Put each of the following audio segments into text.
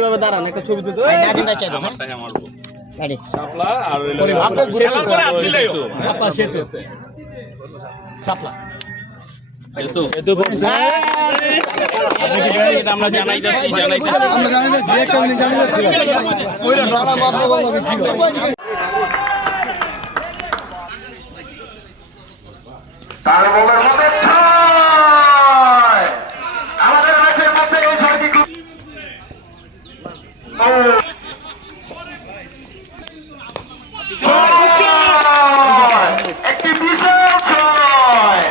এইভাবে দাঁড়ান একটা ছবি তুলতে ভাই নাদিমটা চাইব হ্যাঁ। আমারটাই আমারবো গাড়ি শাপলা আর হইল পরিবার। শাপলা সেতু করে আপনি সেতু। শাপলা সেতু শাপলা সেতু। সেতু করছে আপনি কি ভাই এটা আমরা জানাইতেছি জানাইতেছি তার বলের মধ্যে ছয় আমাদের ম্যাচের মধ্যে এই ছয়টি গোল। ও। ছয়! একটি বিশাল ছয়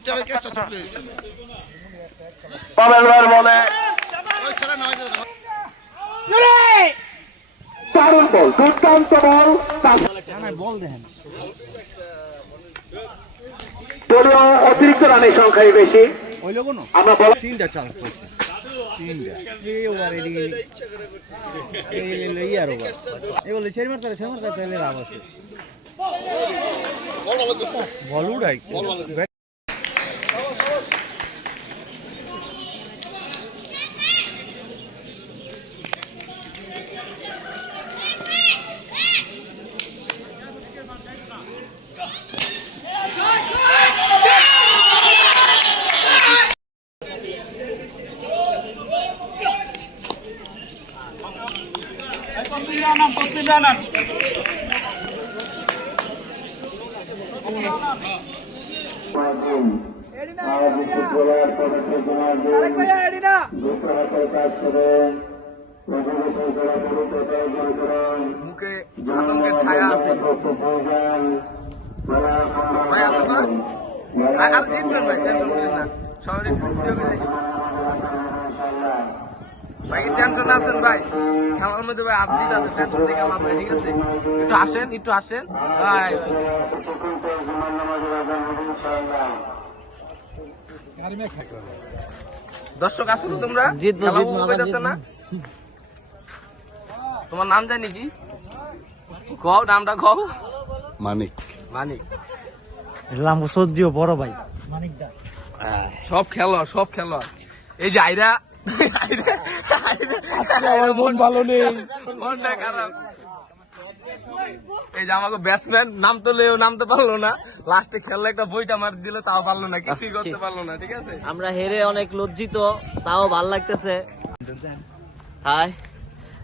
পাবেল ভাইয়ের বলে। দারুণ বল দুর্দান্ত বল। দলীয় অতিরিক্ত রানের সংখ্যাই বেশি। আমরা বল তিনটা চান্স পাইছি। তিনটা। এই মুখে আতঙ্কের ছায়া টেনশন আছেন ভাই? খেলার মধ্যে ভাই আর আছে টেনশন দেখে ঠিক আছে? একটু আসেন একটু আসেন। ভাই দর্শক আসো তো তোমরা? খেলা করতেছে জিতবো। না? তোমার নাম জানি কি? কও নামটা কও মানিক। মানিক। লাম সদ্যিও বড় ভাই। সব খেলোয়াড় সব খেলোয়াড়। এই যে আইরা মন ভালো নেই। মনটা খারাপ। এই যে আমাকে ব্যাটসম্যান নাম তো লেও নামতে পারল না। লাস্টে খেললে একটা বইটা মার দিল তাও পারল না কিছুই করতে পারল না ঠিক আছে? আমরা হেরে অনেক লজ্জিত তাও ভালো লাগতেছে। হাই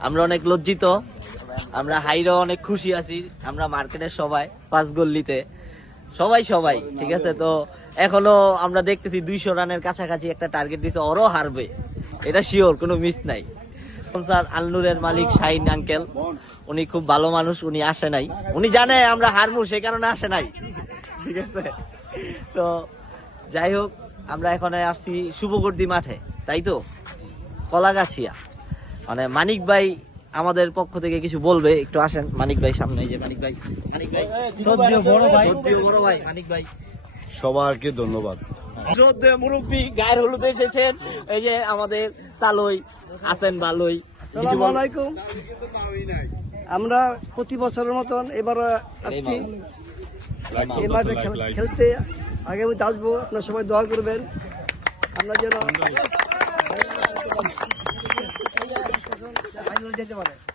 আমরা অনেক লজ্জিত আমরা হাইরও অনেক খুশি আছি আমরা মার্কেটের সবাই পাঁচ গল্লিতে। সবাই সবাই ঠিক আছে? তো এখনও আমরা দেখতেছি দুইশো রানের কাছাকাছি একটা টার্গেট দিছে ওরও হারবে। এটা শিওর কোনো মিস নাই। স্যার আলনুরের মালিক শাহিন আঙ্কেল। উনি খুব ভালো মানুষ উনি আসে নাই। উনি জানে আমরা হারমু সে কারণে আসে নাই। ঠিক আছে? তো যাই হোক আমরা এখানে আসছি শুভগর্দি মাঠে তাই তো? কলাগাছিয়া। মানে মানিক ভাই আমাদের পক্ষ থেকে কিছু বলবে একটু আসেন মানিক ভাই সামনে যে মানিক ভাই। মানিক ভাই বড় ভাই। বড় ভাই মানিক ভাই। সবারকে ধন্যবাদ। মুরব্বী গায়ের হলুদে এসেছেন। এই যে আমাদের তালই আছেন ভালোই কিছু বল- আলাইকুম। আমরা প্রতি বছরের মতন এবার আসছি। এই মাঠে খেল- খেলতে আগামীতে আসব আপনারা সবাই দোয়া করবেন। আমরা যেন যেতে পারে।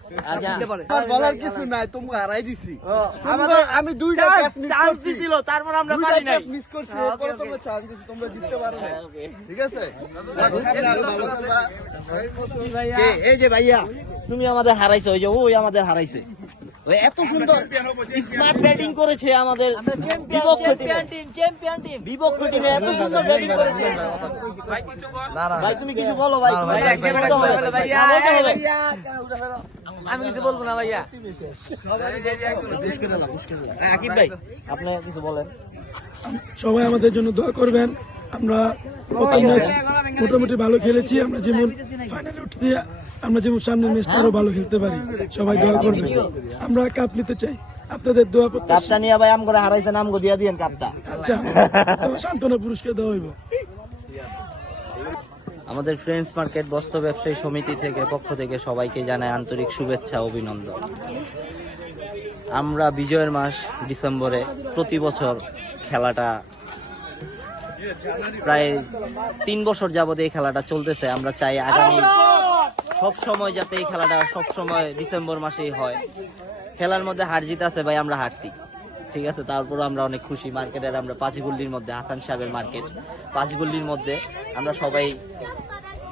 বলার কিছু নাই তোমরা হারাই দিছি। আমি দুইটা চান্স ক্যাচ মিস চান্স করছি। দিছিল তারপর আমরা পারি নাই। মিস করছি এরপরে তোমরা চান্স দিছি তোমরা জিততে পারো না ঠিক আছে? খেলবা। কে? এই যে ভাইয়া তুমি আমাদের হারাইছো ওই যে ওই আমাদের হারাইছে। এত সুন্দর স্মার্ট ব্যাটিং করেছে আমাদের বিপক্ষ টিমে বিপক্ষ টিমে এত সুন্দর ব্যাটিং করেছে। ভাই কিছু বল? ভাই তুমি কিছু বলো ভাই। আমি কিছু বলব না ভাইয়া। হ্যাঁ, আকিব ভাই আপনি কিছু বলেন। সবাই আমাদের জন্য দোয়া করবেন। আমরা প্রথম ম্যাচ মোটামুটি ভালো খেলেছি আমরা যেমন ফাইনালে উঠতে আমরা যেমন সামনের ম্যাচটা আরও ভালো খেলতে পারি। সবাই দোয়া করবে আমরা কাপ নিতে চাই। আপনাদের দোয়া করতে কাপটা নিয়ে ভাই আম করে হারাইছে নাম দিয়া দিয়েন কাপটা আচ্ছা সান্ত্বনা পুরস্কার দেওয়া হইব। আমাদের ফ্রেন্ডস মার্কেট বস্ত্র ব্যবসায়ী সমিতি থেকে পক্ষ থেকে সবাইকে জানায় আন্তরিক শুভেচ্ছা অভিনন্দন। আমরা বিজয়ের মাস ডিসেম্বরে প্রতি বছর খেলাটা প্রায় তিন বছর যাবত এই খেলাটা চলতেছে। আমরা চাই আগামী সব সময় যাতে এই খেলাটা সব সময় ডিসেম্বর মাসেই হয়। খেলার মধ্যে হার জিত আছে ভাই, আমরা হারছি। ঠিক আছে? তারপরও আমরা অনেক খুশি। মার্কেটের আমরা পাঁচগুল্লির মধ্যে, হাসান সাহেবের মার্কেট। পাঁচগুল্লির মধ্যে আমরা সবাই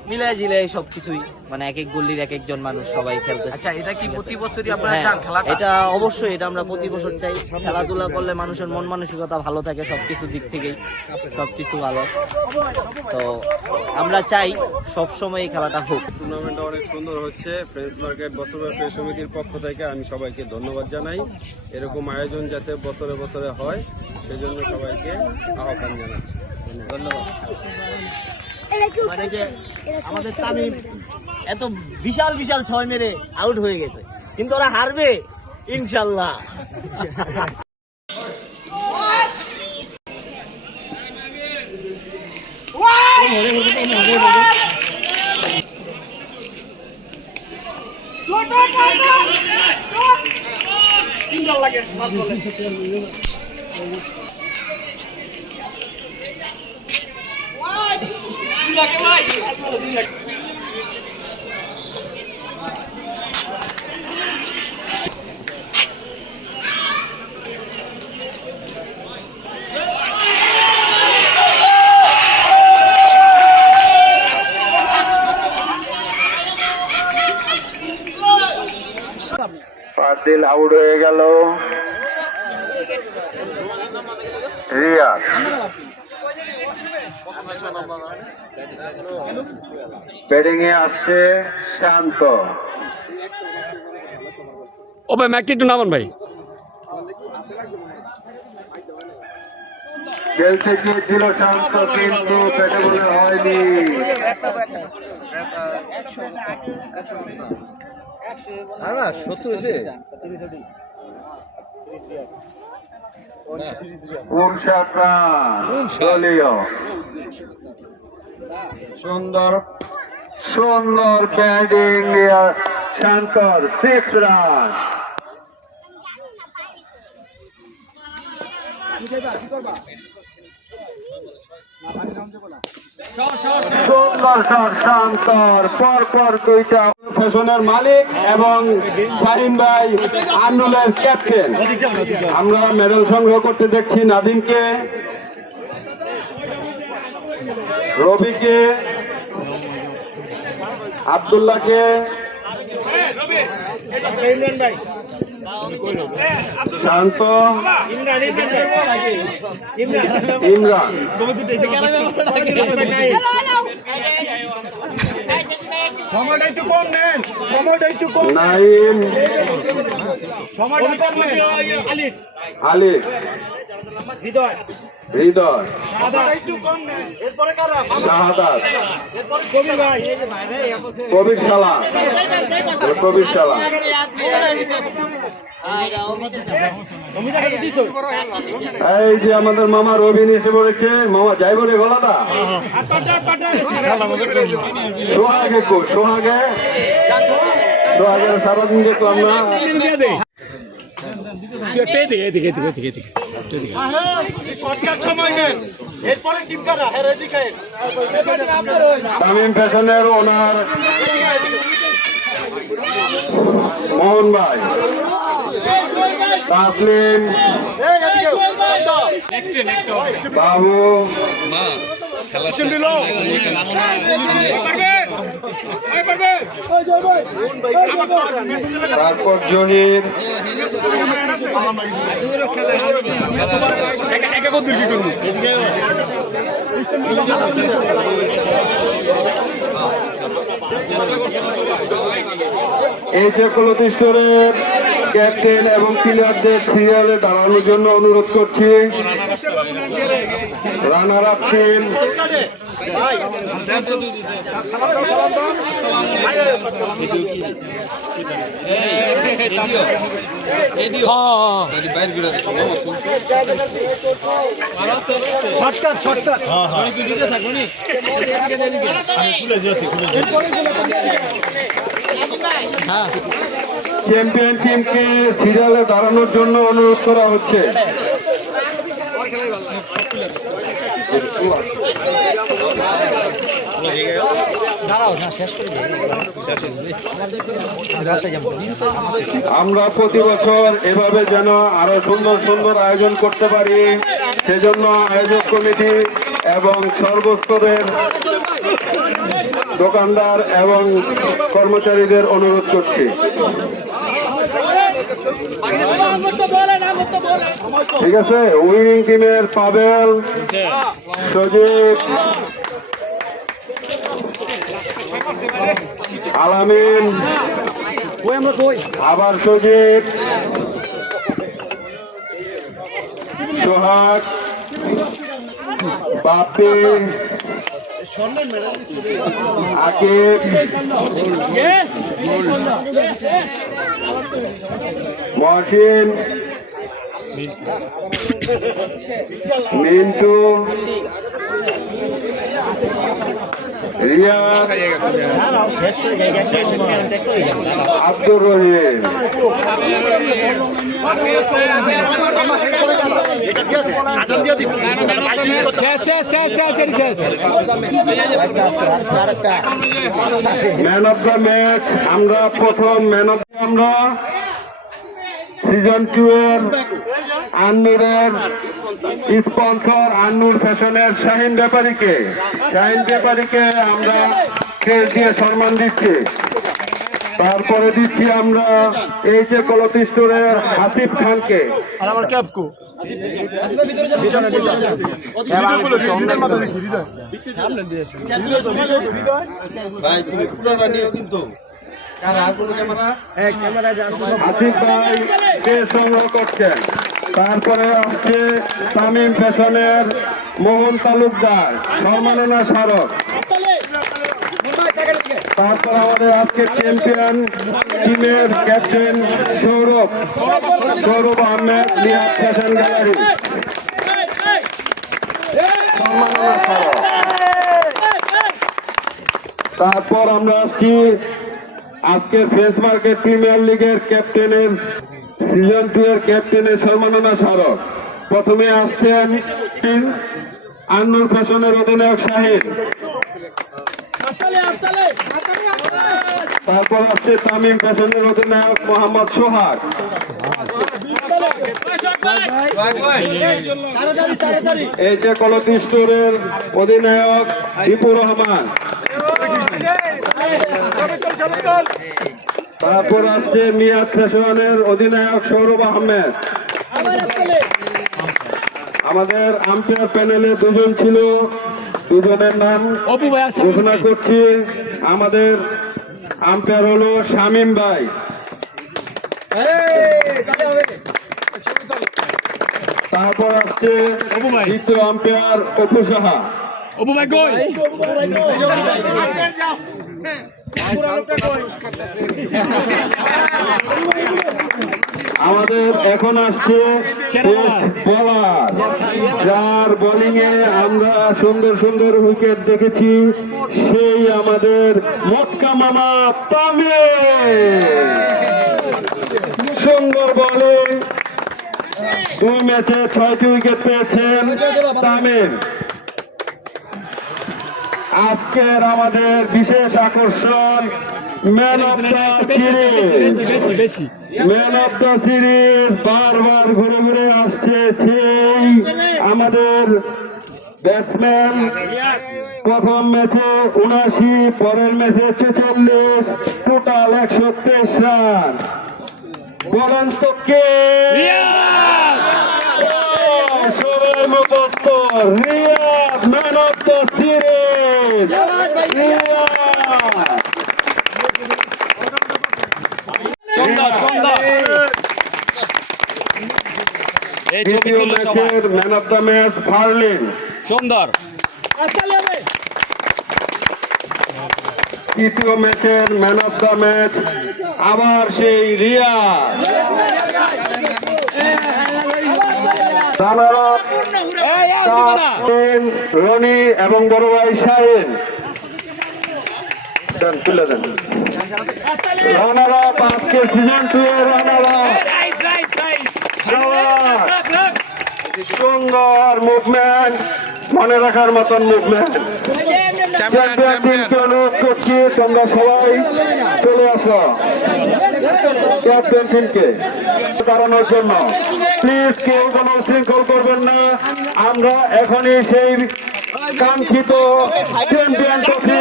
মিলাই জিলাই সব কিছুই মানে এক এক গল্লির এক একজন মানুষ সবাই খেলতেছে। আচ্ছা এটা কি প্রতি বছরই আপনারা হ্যাঁ, চান খেলাটা? এটা অবশ্যই এটা আমরা প্রতি বছর চাই। খেলাধুলা করলে মানুষের মন মানসিকতা ভালো থাকে সবকিছু দিক থেকেই সবকিছু ভালো। তো আমরা চাই সব সময় এই খেলাটা হোক। টুর্নামেন্টটা অনেক সুন্দর হচ্ছে। ফ্রেন্ডস মার্কেট বছরব্যাপী সমিতির পক্ষ থেকে আমি সবাইকে ধন্যবাদ জানাই। এরকম আয়োজন যাতে বছরে বছরে হয় সেজন্য সবাইকে আহ্বান জানাচ্ছি। ধন্যবাদ। মানে যে আমাদের তামিম এত বিশাল বিশাল ছয় মেরে আউট হয়ে গেছে। কিন্তু ওরা হারবে ইনশাল্লাহ। ফাসিল আউট হয়ে গেল। রিয়াদ ব্যাটিং এ আসছে শান্ত। ও ভাই ম্যাকটি একটু নামান ভাই। খেলতে গিয়েছিল শান্ত কিন্তু ব্যাটে বলে হয়নি। উনষাট রান দলীয়। সুন্দর। সুন্দর ব্যাটিং শান্তর সিক্স রান সুন্দর মালিক এবং আমরা মেডেল সংগ্রহ করতে দেখছি নাদিমকে। রবিকে আবদুল্লাহকে শান্ত ইমরান। সময়টা একটু কম নেন সময়টা একটু কম নাইম। সময়টা কম নেন। আলিফ। হৃদয়। হৃদয়। সময়টা একটু কম নেন এরপরে কারা শাহাদাত কবির শালা কবির শালা এই যে আমাদের মামা রবিন এসে বলেছে মামা যাই বলে গলাটা সোহাগে কো সোহাগে। সোহাগের সারাদিন দেখলাম না। তামিম ফ্যাশনের ওনার মোহন ভাই। তাসলিম। বাবু। তারপর জহির এই যে কলতিষ্ঠরের ক্যাপ্টেন এবং প্লেয়ারদের সিরিয়ালে দাঁড়ানোর জন্য অনুরোধ করছি। রানার আপ টিম চ্যাম্পিয়ন টিমকে সিরিয়ালে দাঁড়ানোর জন্য অনুরোধ করা হচ্ছে। আমরা প্রতি বছর এভাবে যেন আরও সুন্দর সুন্দর আয়োজন করতে পারি, সেজন্য আয়োজক কমিটি এবং সর্বস্তরের দোকানদার এবং কর্মচারীদের অনুরোধ করছি। ঠিক আছে উইনিং টিমের পাবেল সজীব আলামিন। আবার Sajib. Sohag. Bapi Akib. Mohsin Mintu man of the match আমরা প্রথম ম্যান অফ আমরা সিজন টু এর আন্নুরের স্পন্সর আন্নুর ফ্যাশনের শাহিন ব্যাপারীকে। শাহিন ব্যাপারীকে আমরা ক্রেজ দিয়ে সম্মান দিচ্ছি। তারপরে দিচ্ছি আমরা এইচ এ কলতি স্টোরের হাসিফ খানকে। আসিফ ভাই কে সংগ্রহ করছেন। তারপরে আসছে তামিম ফ্যাশনের মোহন তালুকদার, সম্মাননা স্মারক। তারপর আমাদের আজকে চ্যাম্পিয়ন টিমের captain Sourav. Sourav Ahmed fashion gallery তারপর আমরা আসছি আজকের ফেস মার্কেট প্রিমিয়ার লিগের ক্যাপ্টেনের সিজন টু এর ক্যাপ্টেনের সম্মাননা স্মারক। প্রথমে আসছেন আন্নুর ফ্যাশনের অধিনায়ক শাহিদ তারপর আসছে তামিম ফ্যাশনের অধিনায়ক মোহাম্মদ সোহাগ। এই যে কলতি স্টোরের অধিনায়ক দীপুর রহমান। তারপর আসছে মিয়াদ ফ্যাশনের অধিনায়ক সৌরভ আহমেদ। আমাদের আম্পায়ার প্যানেলে দুজন ছিল দুজনের নাম ঘোষণা করছি। আমাদের আম্পায়ার হলো শামীম ভাই। তারপর আসছে দ্বিতীয় আম্পায়ার অপু সাহা। আমাদের এখন আসছে যার বোলিং এ আমরা সুন্দর সুন্দর উইকেট দেখেছি, সেই আমাদের মটকা মামা তামে সুন্দর বলে দুই ম্যাচে ছয়টি উইকেট পেয়েছেন তামিম। আজকের আমাদের বিশেষ আকর্ষণ man of the series man of the series বারবার ঘুরে ঘুরে আসছে সেই আমাদের ব্যাটসম্যান প্রথম ম্যাচে উনাশি পরের ম্যাচে ছেচল্লিশ টোটাল একশো তেইশ রান। বলেন তো কে? সবাই মুখস্থ ম্যান অফ দ্য সিরিজ সুন্দর সুন্দর এই ছবি দ্বিতীয় তুলে সবাই ম্যাচের man of the match Farlin সুন্দর তৃতীয় ম্যাচের ম্যান অফ দ্য ম্যাচ আবার সেই রিয়া রনি এবং বড় ভাই জওয়ান সুন্দর মুভমেন্ট মনে রাখার মতন মুভমেন্ট অনুরোধ করছি তোমরা সবাই চলে আসো। ক্যাপ্টেন টিমকে দাঁড়ানোর জন্য। প্লিজ কেউ কোনো শৃঙ্খল করবেন না। আমরা এখনই সেই কাঙ্ক্ষিত চ্যাম্পিয়ন ট্রফি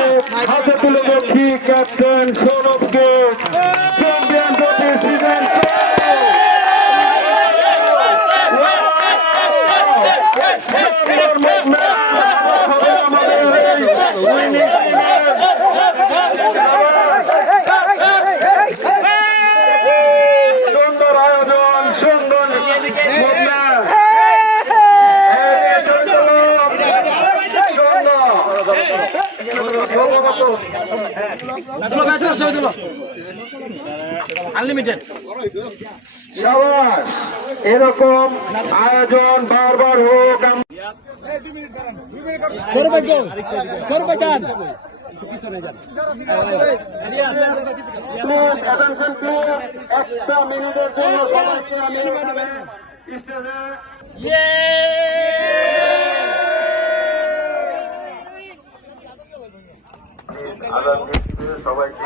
হাতে তুলে দিচ্ছি ক্যাপ্টেন সৌরভকে। চ্যাম্পিয়ন ট্রফি সিজন সুন্দর আয়োজন সুন্দর movement। এই চলুন, সুন্দর। আনলিমিটেড এরকম আয়োজন বারবার হোক একটা মিনিটের জন্য স্টেজে সবাইকে